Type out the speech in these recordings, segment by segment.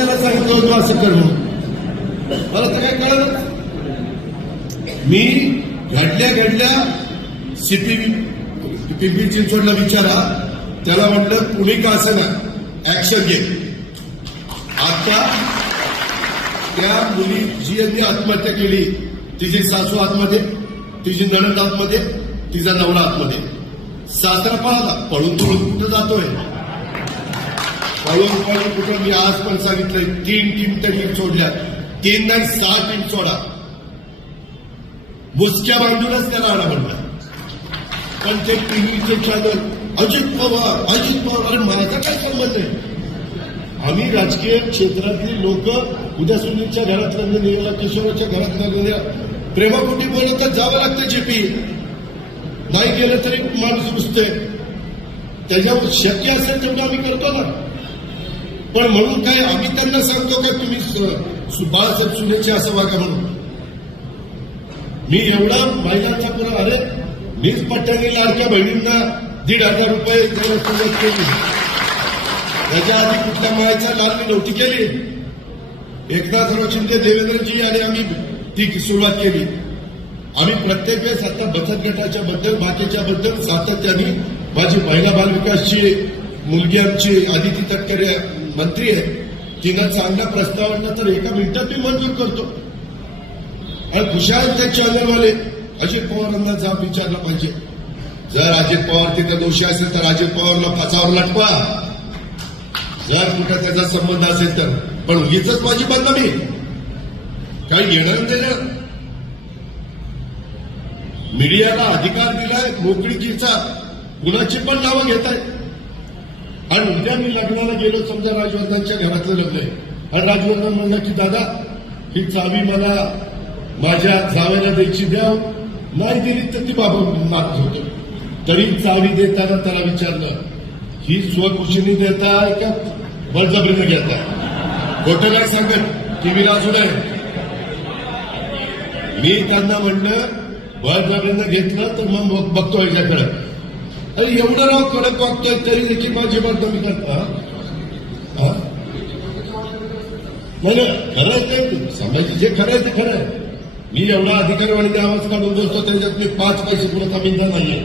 यायला सांगितलं होतं असं कर म्हणून. मला तर काय कळलं मी घडल्या घडल्या सीपी पिंपरी चिंचवडला विचारा. त्याला म्हटलं कुणी का असं ना ऍक्शन घे. आता त्या मुली जी यांनी आत्महत्या केली. तिची सासू आतमध्ये तिची नणंद आतमध्ये तिचा नवरा आतमध्ये. सासरा पळाला पळून पळून कुठं जातोय? पळून कुठं मी आज पण सांगितलंय तीन टीम त्यांनी सोडल्या तीन नाही सहा टीम सोडा. मुसक्या बांधूनच त्याला आणा म्हणला पण ते टीव्हीचे चॅनल अजित पवार अजित पवार अरे माझा काय संबंध आहे? आम्ही राजकीय क्षेत्रातली लोक उद्या सुनीलच्या घरातल्या निघाला किशोराच्या घरातल्या निघाला. प्रेमापोटी बोलत तर जावं लागतं जेपी. नाही गेलं तरी माणूस रुजते त्याच्यावर शक्य असेल तेवढं आम्ही करतो ना. पण म्हणून काय आम्ही त्यांना सांगतो का तुम्ही सु- बाळासाहेब सुनेचे असं वागा म्हणून? मी एवढा महिलांचा पुरा अरे मीच पट्ट्याने लाडक्या बहिणींना दीड हजार रुपये द्यायला सुरुवात केली. त्याच्या आधी कुठल्या मायाच्या लालनी नव्हती केली. एकनाथराव शिंदे देवेंद्रजी आणि आम्ही ती सुरुवात केली. आम्ही प्रत्येक वेळेस आता बचत गटाच्या बद्दल बाकीच्या बद्दल सातत्याने माझी महिला बालविकासची मुलगी आमची आदिती तटकरे मंत्री आहे तिनं चांगला प्रस्ताव तर एका मिनिटात मी मंजूर करतो. आणि खुशाल ते चॅनलवाले अजित पवारांना जाब विचारला पाहिजे. जर अजित पवार तिथे दोषी असेल तर अजित पवारला फसावर लटवा. जर कुठं त्याचा संबंध असेल तर. पण उगीच माझी बदनामी. काही येणार देणं मीडियाला अधिकार दिलाय मोकळीकीचा. कुणाची पण नावं घेत आहेत आणि उद्या मी लग्नाला गेलो समजा राजवर्धनच्या घरातलं लग्न आहे. आणि राजवर्धन म्हणलं की दादा ही चावी मला माझ्या जावेला द्यायची द्या नाही दिली तर ती बाबा मागत होतो तरी चावी देताना त्याला विचारलं ही स्वखुशीने देता का बळजबरीनं घेता? खोटं काय सांगत. टीव्हीला असू नये मी त्यांना म्हणलं बळजबरीनं घेतलं तर मग बघ- बघतो याच्याकडे. अरे एवढं राव कडक वागतोय तरी देखील माझी बदनामी करता हा? नाही खरं आहे ते सांगायचं जे खरं आहे ते खरं आहे. मी एवढा अधिकारवाणी आवाज काढून बोलतो त्याच्यात मी पाच पैसे पुरता मिंदा नाहीये.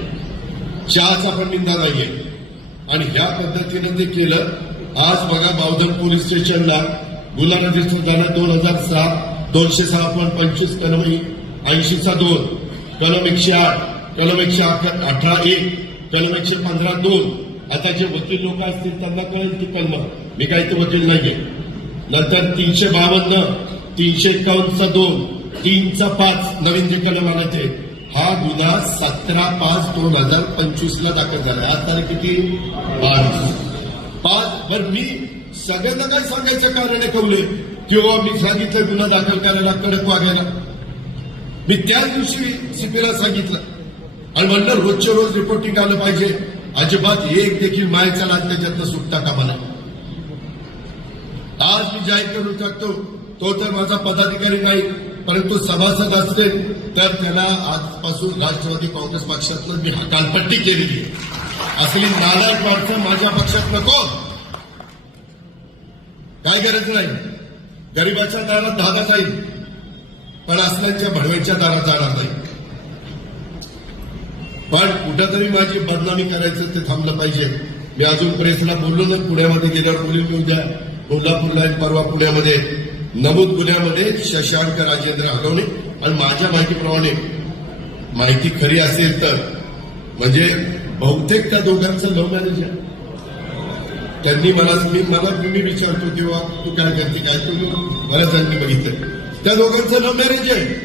चहाचा पण मिंदा नाहीये. आणि ह्या पद्धतीनं ते केलं आज बघा बावधन पोलीस स्टेशनला गुलाबी सुद्धा दोन हजार सहा दोनशे सहा पॉईंट पंचवीस कलम ऐंशीचा दोन कलम एकशे आठ कलम एकशे अठरा एक. कलम एकशे पंधरा दोन. आता जे वकील लोक असतील त्यांना कळेल ती कलम. मी काही ते वकील नाहीये. नंतर तीनशे बावन्न तीनशे एकावन्नचा दोन तीनचा पाच नवीन जे कलम आलं ते. हा गुन्हा सतरा पाच दोन हजार पंचवीस ला दाखल झाला. आज तारीख किती? पाच पाच. बर मी सगळ्यांना काय सांगायचं कारण कवले किंवा मी सांगितलं गुन्हा दाखल करायला कडक वागायला? मी त्याच दिवशी सीपीला सांगितलं. आणि म्हणलं रोजच्या रोज रिपोर्टिंग आलं पाहिजे. अजिबात एक देखील मायचा लाग त्याच्यातनं सुटता कामा आज मी जाहीर करू शकतो तो तर माझा पदाधिकारी नाही परंतु सभासद असते तर त्याला आजपासून राष्ट्रवादी काँग्रेस पक्षातनं मी हकालपट्टी केलेली आहे. असली नाराज माणसं माझ्या पक्षात नको काय गरज नाही. गरिबाच्या दारात धागा जाईल पण असल्याच्या भडव्याच्या दारात जाणार नाही. पण कुठेतरी माझी बदनामी करायचं ते थांबलं पाहिजे. मी अजून प्रेसला बोललो ना पुण्यामध्ये गेल्यावर बोलून मी उद्या कोल्हापूरला आणि परवा पुण्यामध्ये. नमूद पुण्यामध्ये शशांक राजेंद्र हलवणे आणि माझ्या माहितीप्रमाणे माहिती खरी असेल तर. म्हणजे बहुतेक त्या दोघांचं लव्ह मॅरेज आहे. त्यांनी मला मी मला मी विचारतो तेव्हा तू काय करते काय तू मला त्यांनी बघितलं. त्या दोघांचं लव्ह मॅरेज आहे.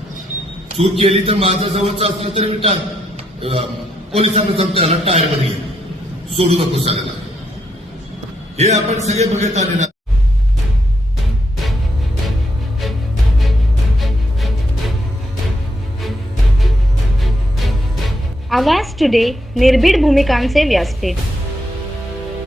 चूक केली तर माझा जवळचा असला तरी मी पोलिसांना सांगतो याला टायरमध्ये घे. सोडू नको सांगायला हे आपण सगळे बघत आले ना आवाज टुडे निर्भीड भूमिकांचे व्यासपीठ.